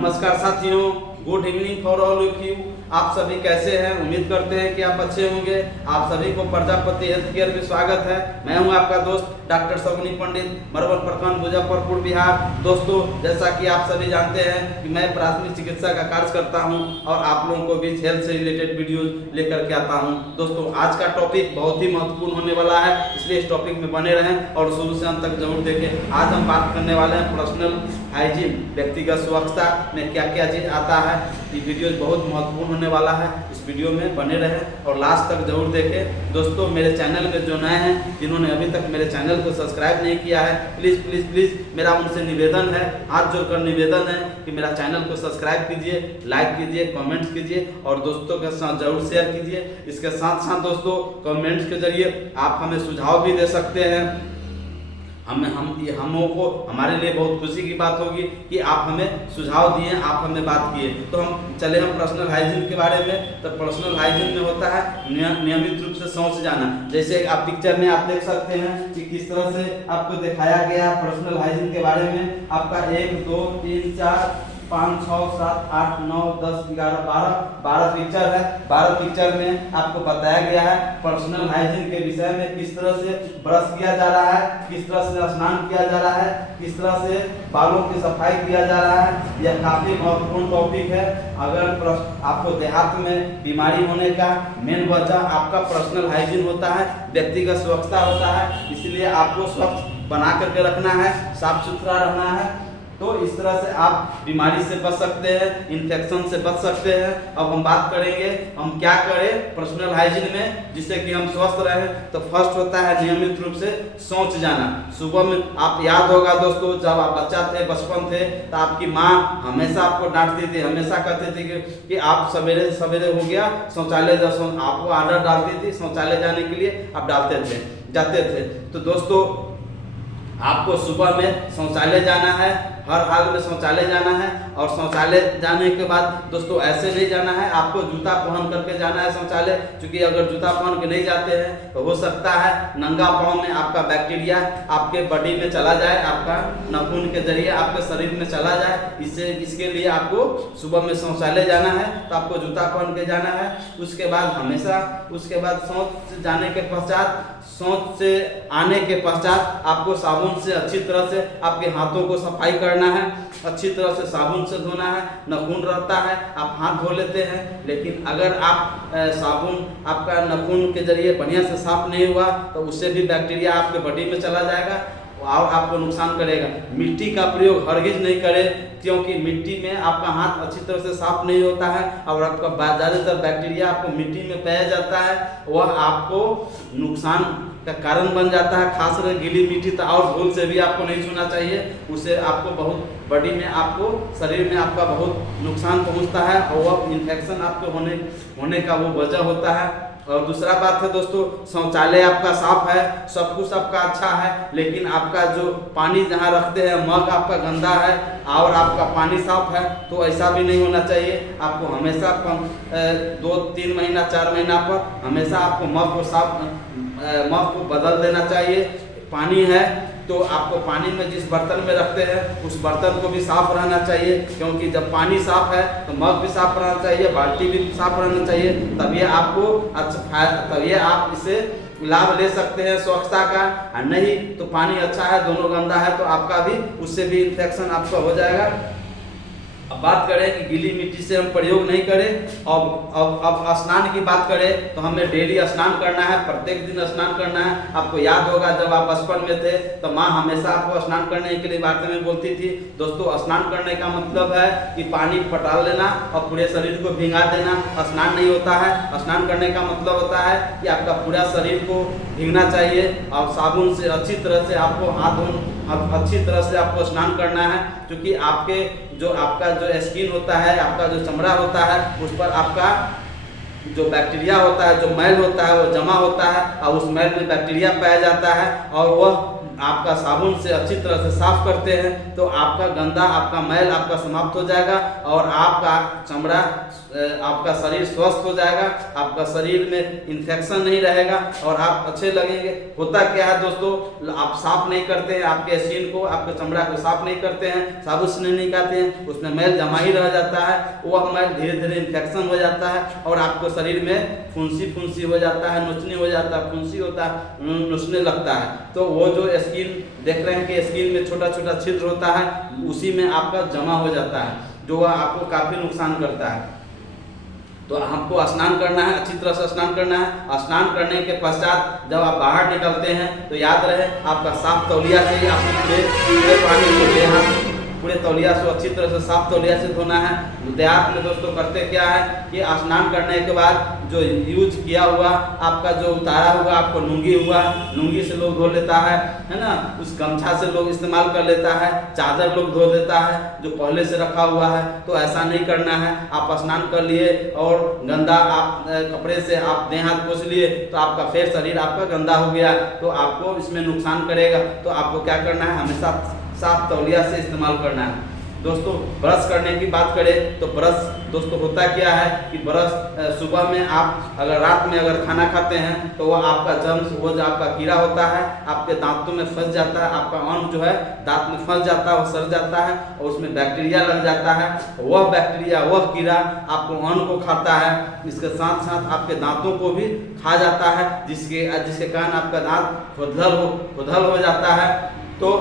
नमस्कार साथियों, good evening for all of you. आप सभी कैसे हैं? उम्मीद करते हैं कि आप अच्छे होंगे। आप सभी को प्रजापति हेल्थ केयर में स्वागत है। मैं हूं आपका दोस्त डॉक्टर शगुनी पंडित, मरवल प्रखंड, मुजफ्फरपुर, बिहार। दोस्तों, जैसा कि आप सभी जानते हैं कि मैं प्राथमिक चिकित्सा का कार्य करता हूं और आप लोगों को भी हेल्थ से रिलेटेड वीडियोज लेकर के आता हूं। दोस्तों, आज का टॉपिक बहुत ही महत्वपूर्ण होने वाला है, इसलिए इस टॉपिक में बने रहें और शुरू से अंत तक जरूर देखें। आज हम बात करने वाले हैं पर्सनल हाइजीन, व्यक्तिगत स्वच्छता में क्या क्या चीज आता है। ये वीडियो बहुत महत्वपूर्ण होने वाला है, इस वीडियो में बने रहें और लास्ट तक जरूर देखें। दोस्तों, मेरे चैनल में जो नए हैं, जिन्होंने अभी तक मेरे चैनल को सब्सक्राइब नहीं किया है, प्लीज प्लीज प्लीज मेरा उनसे निवेदन है, हाथ जोड़कर निवेदन है कि मेरा चैनल को सब्सक्राइब कीजिए, लाइक कीजिए, कमेंट्स कीजिए और दोस्तों के साथ जरूर शेयर कीजिए। इसके साथ साथ दोस्तों, कमेंट्स के जरिए आप हमें सुझाव भी दे सकते हैं। हमों को हमारे लिए बहुत खुशी की बात होगी कि आप हमें सुझाव दिए, आप हमें बात किए। तो हम पर्सनल हाइजीन के बारे में। तो पर्सनल हाइजीन में होता है नियमित रूप से शौच जाना। जैसे आप पिक्चर में आप देख सकते हैं कि किस तरह से आपको दिखाया गया पर्सनल हाइजीन के बारे में। आपका 1 2 3 4 5 6 7 8 9 10 11 12 पिक्चर है। 12 पिक्चर में आपको बताया गया है पर्सनल हाइजीन के विषय में, किस तरह से ब्रश किया जा रहा है, किस तरह से स्नान किया जा रहा है, किस तरह से बालों की सफाई किया जा रहा है। यह काफी महत्वपूर्ण टॉपिक है। अगर आपको देहात में बीमारी होने का मेन वजह आपका पर्सनल हाइजीन होता है, व्यक्तिगत स्वच्छता होता है। इसलिए आपको स्वच्छ बना करके रखना है, साफ सुथरा रहना है। तो इस तरह से आप बीमारी से बच सकते हैं, इन्फेक्शन से बच सकते हैं। अब हम बात करेंगे हम क्या करें पर्सनल हाइजीन में जिससे कि हम स्वस्थ रहें। तो फर्स्ट होता है नियमित रूप से शौच जाना। सुबह में आप याद होगा दोस्तों, जब आप बच्चा थे, बचपन थे, तो आपकी माँ हमेशा आपको डांटती थी, हमेशा कहती थी कि आप सवेरे सवेरे हो गया शौचालय, आपको आर्डर डालती थी शौचालय जाने के लिए, आप जाते थे। तो दोस्तों, आपको सुबह में शौचालय जाना है, हर हाल में शौचालय जाना है। और शौचालय जाने के बाद दोस्तों ऐसे नहीं जाना है, आपको जूता पहन करके जाना है शौचालय। क्योंकि अगर जूता पहन के नहीं जाते हैं तो हो सकता है नंगा पाँव में आपका बैक्टीरिया आपके बॉडी में चला जाए, आपका नाखून के जरिए आपके शरीर में चला जाए। इसके लिए आपको सुबह में शौचालय जाना है तो आपको जूता पहन के जाना है। उसके बाद शौच जाने के पश्चात, शौच से आने के पश्चात आपको साबुन से अच्छी तरह से आपके हाथों को सफाई करना है, अच्छी तरह से साबुन से धोना है। नाखून रहता है, आप हाथ धो लेते हैं, लेकिन अगर आप साबुन आपका नाखून के जरिए बढ़िया से साफ नहीं हुआ तो उससे भी बैक्टीरिया आपके बॉडी में चला जाएगा और आपको नुकसान करेगा। मिट्टी का प्रयोग हरगिज नहीं करें, क्योंकि मिट्टी में आपका हाथ अच्छी तरह से साफ नहीं होता है और आपका ज़्यादातर बैक्टीरिया आपको मिट्टी में पाया जाता है, वह आपको नुकसान का कारण बन जाता है। खासकर गीली मिट्टी तो और धूल से भी आपको नहीं छूना चाहिए, उससे आपको बहुत बॉडी में, आपको शरीर में आपका बहुत नुकसान पहुंचता है और वह इन्फेक्शन आपको होने का वो वजह होता है। और दूसरा बात है दोस्तों, शौचालय आपका साफ है, सब कुछ आपका अच्छा है, लेकिन आपका जो पानी जहाँ रखते हैं मग आपका गंदा है और आपका पानी साफ है, तो ऐसा भी नहीं होना चाहिए। आपको हमेशा 2-3 महीना 4 महीना पर हमेशा आपको मग को बदल देना चाहिए। पानी है तो आपको पानी में जिस बर्तन में रखते हैं उस बर्तन को भी साफ रहना चाहिए, क्योंकि जब पानी साफ है तो मग भी साफ रहना चाहिए, बाल्टी भी साफ रहना चाहिए। तभी आप इसे लाभ ले सकते हैं स्वच्छता का। और नहीं तो पानी अच्छा है, दोनों गंदा है तो आपका भी उससे भी इन्फेक्शन आपका हो जाएगा। अब बात करें कि गीली मिट्टी से हम प्रयोग नहीं करें। अब स्नान की बात करें तो हमें डेली स्नान करना है, प्रत्येक दिन स्नान करना है। आपको याद होगा जब आप बचपन में थे तो माँ हमेशा आपको स्नान करने के लिए बातें में बोलती थी। दोस्तों, स्नान करने का मतलब है कि पानी पटाल लेना और पूरे शरीर को भिंगा देना स्नान नहीं होता है। स्नान करने का मतलब होता है कि आपका पूरा शरीर को भीगना चाहिए और साबुन से अच्छी तरह से आपको अच्छी तरह से आपको स्नान करना है। क्योंकि आपका जो स्किन होता है, आपका जो चमड़ा होता है, उस पर आपका जो बैक्टीरिया होता है, जो मैल होता है वो जमा होता है और उस मैल में बैक्टीरिया पाया जाता है और वह आपका साबुन से अच्छी तरह से साफ करते हैं तो आपका गंदा, आपका मैल आपका समाप्त हो जाएगा और आपका चमड़ा, आपका शरीर स्वस्थ हो जाएगा, आपका शरीर में इन्फेक्शन नहीं रहेगा और आप अच्छे लगेंगे। होता क्या है दोस्तों, आप साफ नहीं करते हैं आपके स्किन को, आपके चमड़ा को साफ नहीं करते हैं, साबुन से नहीं निकालते हैं, उसमें मैल जमा ही रह जाता है, वह मैल धीरे धीरे इन्फेक्शन हो जाता है और आपको शरीर में फुंसी फुंसी हो जाता है, नोचनी हो जाता है, फुंसी होता है, नोचने लगता है। तो वो जो स्किन देख रहे हैं कि स्किन में छोटा छोटा छिद्र होता है, उसी में आपका जमा हो जाता है, जो आपको काफ़ी नुकसान करता है। तो आपको स्नान करना है, अच्छी तरह से स्नान करना है। स्नान करने के पश्चात जब आप बाहर निकलते हैं तो याद रहे आपका साफ तौलिया से ही आपको पूरे पानी को लेना, पूरे तौलिया से अच्छी तरह से साफ तौलिया से धोना है। देहात में दोस्तों करते क्या है कि स्नान करने के बाद जो यूज किया हुआ आपका जो उतारा हुआ आपको लुंगी हुआ, लुंगी से लोग धो लेता है ना, उस गमछा से लोग इस्तेमाल कर लेता है, चादर लोग धो देता है जो पहले से रखा हुआ है। तो ऐसा नहीं करना है। आप स्नान कर लिए और गंदा आप कपड़े से आप देह हाथ पोंछ लिए तो आपका फिर शरीर आपका गंदा हो गया तो आपको इसमें नुकसान करेगा। तो आपको क्या करना है, हमेशा साफ तौलिया से इस्तेमाल करना है। दोस्तों ब्रश करने की बात करें तो ब्रश दोस्तों होता क्या है कि ब्रश सुबह में आप अगर रात में अगर खाना खाते हैं तो वह आपका जर्म्स, वो जो आपका कीड़ा होता है आपके दांतों में फंस जाता है, आपका अन्न जो है दांत में फंस जाता है, वो सड़ जाता है और उसमें बैक्टीरिया लग जाता है। वह बैक्टीरिया, वह कीड़ा आपको अन्न को खाता है, इसके साथ साथ आपके दांतों को भी खा जाता है, जिसके कारण आपका दांत खुरदल हो जाता है। तो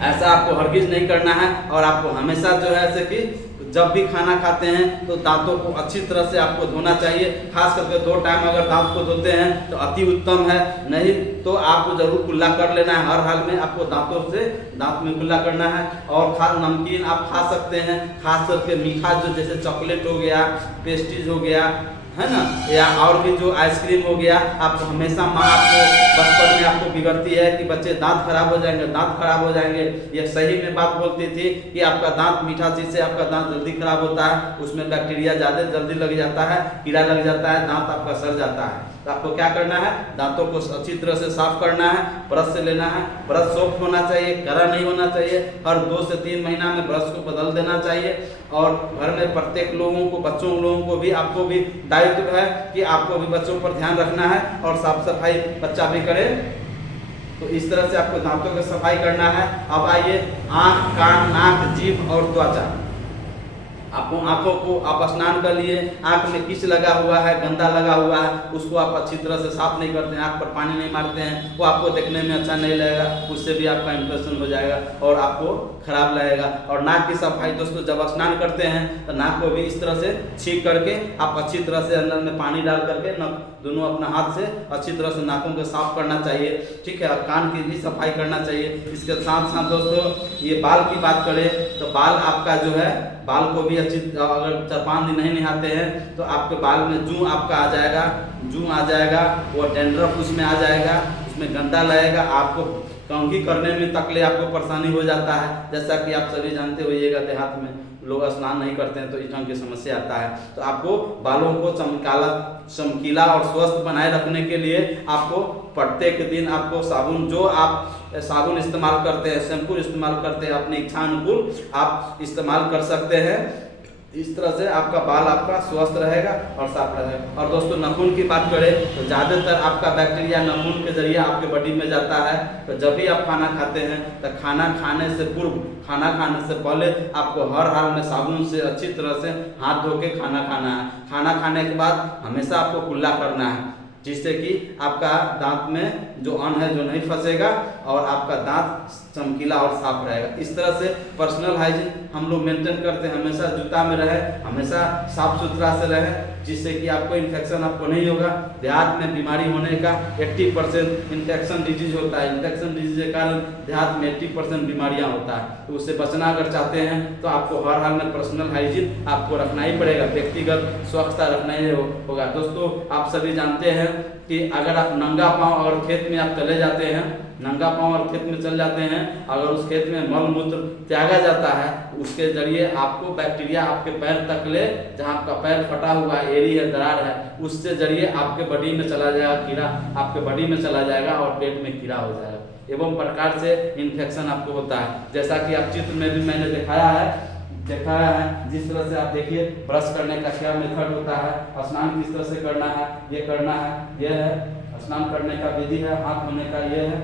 ऐसा आपको हरगिज नहीं करना है और आपको हमेशा जो है ऐसे कि जब भी खाना खाते हैं तो दांतों को अच्छी तरह से आपको धोना चाहिए। खास करके 2 टाइम अगर दांत को धोते हैं तो अति उत्तम है, नहीं तो आपको जरूर कुल्ला कर लेना है। हर हाल में आपको दांतों से दांत में कुल्ला करना है। और नमकीन आप खा सकते हैं, खास करके मीठा जो जैसे चॉकलेट हो गया, पेस्ट्रीज हो गया है ना, या और भी जो आइसक्रीम हो गया, आपको हमेशा माँ आपको बचपन में आपको बिगड़ती है कि बच्चे दांत खराब हो जाएंगे, दांत खराब हो जाएंगे। ये सही में बात बोलती थी कि आपका दांत मीठा चीज से आपका दांत जल्दी खराब होता है, उसमें बैक्टीरिया ज़्यादा जल्दी लग जाता है, कीड़ा लग जाता है, दांत आपका सड़ जाता है। तो आपको क्या करना है, दांतों को अच्छी तरह से साफ करना है, ब्रश से लेना है। ब्रश सॉफ्ट होना चाहिए, कड़ा नहीं होना चाहिए। हर 2 से 3 महीना में ब्रश को बदल देना चाहिए। और घर में प्रत्येक लोगों को, बच्चों लोगों को भी, आपको भी दायित्व है कि आपको भी बच्चों पर ध्यान रखना है और साफ सफाई बच्चा भी करे। तो इस तरह से आपको दांतों की सफाई करना है। अब आइए आँख, कान, नाक, जीभ और त्वचा। आपको आंखों को आप स्नान कर लिए, आंख में किस लगा हुआ है, गंदा लगा हुआ है, उसको आप अच्छी तरह से साफ नहीं करते हैं, आंख पर पानी नहीं मारते हैं, वो आपको देखने में अच्छा नहीं लगेगा, उससे भी आपका इन्फेक्शन हो जाएगा और आपको खराब लगेगा। और नाक की सफाई दोस्तों, जब स्नान करते हैं तो नाक को भी इस तरह से छींक करके आप अच्छी तरह से अंदर में पानी डाल करके दोनों अपना हाथ से अच्छी तरह से नाकों को साफ करना चाहिए, ठीक है। और कान की भी सफाई करना चाहिए। इसके साथ साथ दोस्तों ये बाल की बात करें तो बाल आपका जो है, बाल को भी अच्छी, अगर 4-5 दिन नहीं नहाते हैं तो आपके बाल में जूं आपका आ जाएगा, वो डैंड्रफ उसमें आ जाएगा, उसमें गंदा लगेगा, आपको कंघी करने में तकले आपको परेशानी हो जाता है। जैसा कि आप सभी जानते होइएगा, देहात में लोग स्नान नहीं करते हैं तो इस ढंग की समस्या आता है। तो आपको बालों को चमकीला और स्वस्थ बनाए रखने के लिए आपको प्रत्येक दिन आपको साबुन, जो आप साबुन इस्तेमाल करते हैं, शैम्पू इस्तेमाल करते हैं, अपनी इच्छा अनुकूल आप इस्तेमाल कर सकते हैं। इस तरह से आपका बाल आपका स्वस्थ रहेगा और साफ रहेगा। और दोस्तों नाखून की बात करें तो ज़्यादातर आपका बैक्टीरिया नाखून के जरिए आपके बॉडी में जाता है। तो जब भी आप खाना खाते हैं तो खाना खाने से पूर्व, खाना खाने से पहले आपको हर हाल में साबुन से अच्छी तरह से हाथ धो के खाना खाना है। खाना खाने के बाद हमेशा आपको कुल्ला करना है, जिससे कि आपका दांत में जो अन्न है जो नहीं फंसेगा और आपका दांत चमकीला और साफ रहेगा। इस तरह से पर्सनल हाइजीन हम लोग मेंटेन करते हैं, हमेशा जूता में रहे, हमेशा साफ सुथरा से रहे, जिससे कि आपको इन्फेक्शन आपको नहीं होगा। देहात में बीमारी होने का 80% इन्फेक्शन डिजीज होता है। इन्फेक्शन डिजीज के कारण देहात में 80% बीमारियां होता है। तो उससे बचना अगर चाहते हैं तो आपको हर हाल में पर्सनल हाइजीन आपको रखना ही पड़ेगा, व्यक्तिगत स्वच्छता रखना ही होगा। दोस्तों आप सभी जानते हैं कि अगर आप नंगा पांव और खेत में आप चले जाते हैं, नंगा पांव और खेत में चल जाते हैं, अगर उस खेत में मल मूत्र त्यागा जाता है, उसके जरिए आपको बैक्टीरिया आपके पैर तक ले, जहाँ आपका पैर फटा हुआ एड़ी है, दरार है, उससे जरिए आपके बॉडी में चला जाएगा कीड़ा, आपके बॉडी में चला जाएगा और पेट में कीड़ा हो जाएगा। एवं प्रकार से इन्फेक्शन आपको होता है। जैसा कि आप चित्र में भी मैंने दिखाया है, जिस तरह से आप देखिए ब्रश करने का क्या मेथड होता है, स्नान किस तरह से करना है, ये करना है, ये है स्नान करने का विधि है, हाथ धोने का ये है।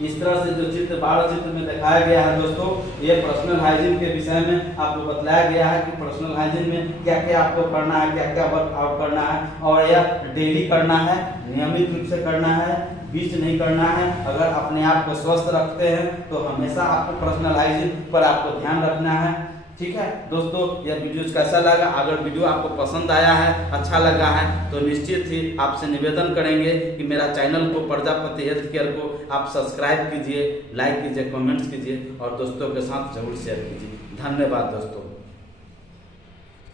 इस तरह से जो चित्र 12 चित्र में दिखाया गया है दोस्तों, ये पर्सनल हाइजीन के विषय में आपको बताया गया है कि पर्सनल हाइजीन में क्या क्या आपको करना है, क्या क्या वर्कआउट करना है, और यह डेली करना है, नियमित रूप से करना है, बीच नहीं करना है। अगर अपने आप को स्वस्थ रखते हैं तो हमेशा आपको पर्सनल हाइजीन पर आपको ध्यान रखना है। ठीक है दोस्तों, यह वीडियो कैसा लगा? अगर वीडियो आपको पसंद आया है, अच्छा लगा है, तो निश्चित ही आपसे निवेदन करेंगे कि मेरा चैनल को प्रजापति हेल्थ केयर को आप सब्सक्राइब कीजिए, लाइक कीजिए, कमेंट्स कीजिए और दोस्तों के साथ जरूर शेयर कीजिए। धन्यवाद दोस्तों।